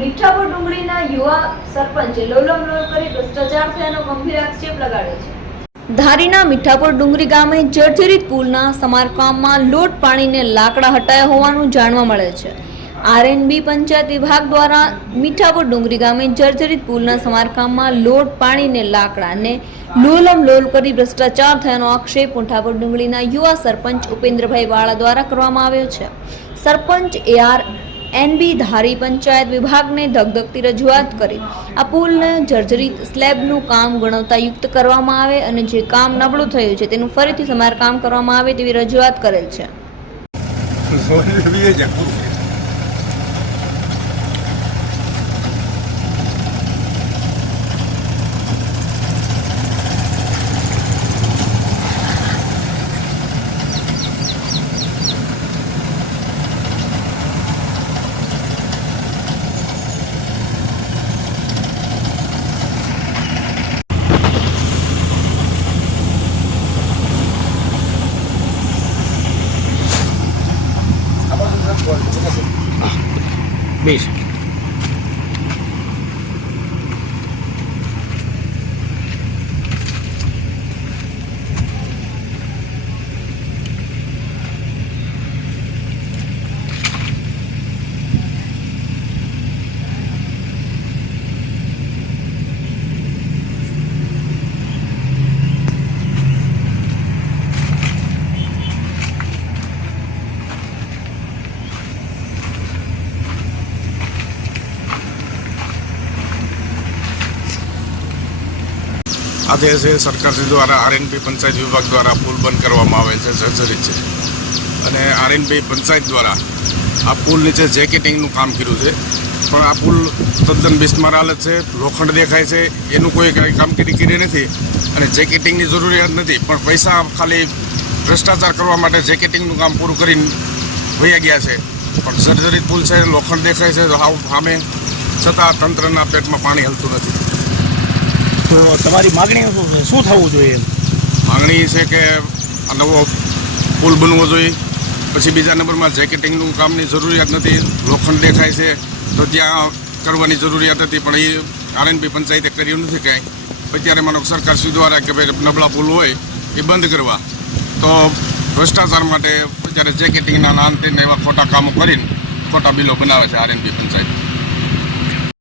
મીઠાપુર ડુંગળીના યુવા સરપંચે લોલમ લોલ કરી ભ્રષ્ટાચાર થયાનો ગંભીર આક્ષેપ લગાડ્યો છે। ધારીના મીઠાપુર ડુંગરી ગામે જર્જરિત પુલના સમારકામમાં લોટ પાણીને લાકડા હટાયા હોવાનું જાણવા મળે છે। આરએનબી પંચાયત વિભાગ દ્વારા મીઠાપુર ડુંગરી ગામે જર્જરિત પુલના સમારકામમાં લોટ પાણીને લાકડાને લોલમ લોલ કરી ભ્રષ્ટાચાર થયાનો આક્ષેપ મીઠાપુર ડુંગરીના યુવા સરપંચ ઉપેન્દ્રભાઈ વાળા દ્વારા કરવામાં આવ્યો છે। સરપંચ આરએનબી ધારી પંચાયત વિભાગને ધગધગતી રજૂઆત કરી આ પુલને જર્જરિત સ્લેબનું કામ ગુણવત્તાયુક્ત કરવામાં આવે અને જે કામ નબળું થયું છે તેનું ફરીથી સમારકામ કરવામાં આવે તેવી રજૂઆત કરેલ છે। બેસ આજે છે સરકારશ્રી દ્વારા આરએનબી પંચાયત વિભાગ દ્વારા પુલ બંધ કરવામાં આવેલ છે, જર્જરિત છે અને આરએનબી પંચાયત દ્વારા આ પુલ નીચે જેકેટિંગનું કામ કર્યું છે, પણ આ પુલ તદ્દન બિસ્માર હાલત છે, લોખંડ દેખાય છે, એનું કોઈ કામગીરી કરી નથી અને જેકેટિંગની જરૂરિયાત નથી, પણ પૈસા ખાલી ભ્રષ્ટાચાર કરવા માટે જેકેટિંગનું કામ પૂરું કરીને વયા ગયા છે। પણ જર્જરિત પુલ છે, લોખંડ દેખાય છે સામે, છતાં તંત્રના પેટમાં પાણી હલતું નથી। તો તમારી માગણી શું થવું જોઈએ? માગણી છે કે આ નવો પુલ બનવો જોઈએ। પછી બીજા નંબરમાં જેકેટિંગનું કામની જરૂરિયાત નથી, લોખંડ દેખાય છે તો ત્યાં કરવાની જરૂરિયાત હતી, પણ એ આરએનબી પંચાયતે કર્યું નથી કાંઈ। અત્યારે માનો સરકારશ્રી દ્વારા કે ભાઈ નબળા પુલ હોય એ બંધ કરવા, તો ભ્રષ્ટાચાર માટે અત્યારે જેકેટિંગના નામ તેને એવા ખોટા કામો કરીને ખોટા બિલો બનાવે છે આરએનબી પંચાયત।